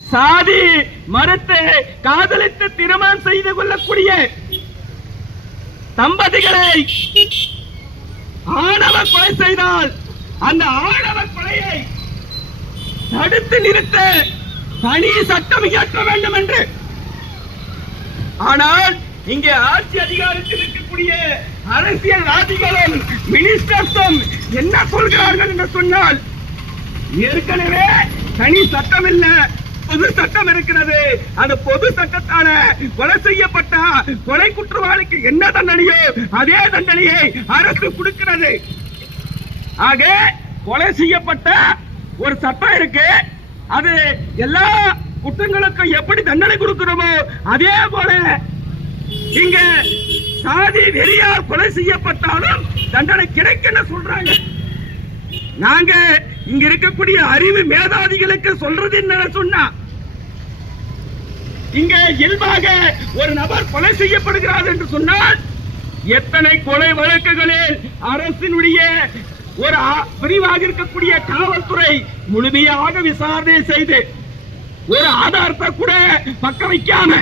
சாதி மறுத்து காதலித்து திருமணம் செய்து கொள்ளக்கூடிய தம்பதிகளை ஆணவ கொலை செய்தால் அந்த ஆணவ கொலையை தடுத்து நிறுத்த தனி சட்டம் இயற்ற வேண்டும் என்று. ஆனால் இங்கே ஆட்சி அதிகாரத்தில் இருக்கக்கூடிய அரசியல்வாதிகளும் மினிஸ்டர்ஸும் என்ன சொல்கிறார்கள் என்று சொன்னால் ஏற்கனவே தனி சட்டம் இல்லை பொது சட்டம் இருக்கிறது. அந்த பொது சட்டத்தால கொலை செய்யப்பட்ட கொலை குற்றவாளிக்கு என்ன தண்டனையோ அதே தண்டனையை அரசு கொடுக்கிறது. ஆக கொலை செய்யப்பட்ட ஒரு சட்டம் இருக்கு. அது எல்லா குற்றங்களுக்கும் எப்படி தண்டனை கொடுக்கிறோமோ அதே போல இங்க சாதி வெறியால் கொலை செய்யப்பட்டாலும் தண்டனை கிடைக்குன்னு சொல்றாங்க. நாங்க இங்க இருக்கக்கூடிய அறிவு மேதாதிகளுக்கு சொல்றது என்ன சொன்னா இங்க இயல்பாக ஒரு நபர் கொலை செய்யப்படுகிறார் என்று சொன்னால் எத்தனை கொலை வழக்குகளில் அரசினுடைய ஒரு பிரிவாக இருக்கக்கூடிய காவல்துறை முழுமையாக விசாரணை செய்து ஒரு ஆதாரத்தை கூட பக்க வைக்காம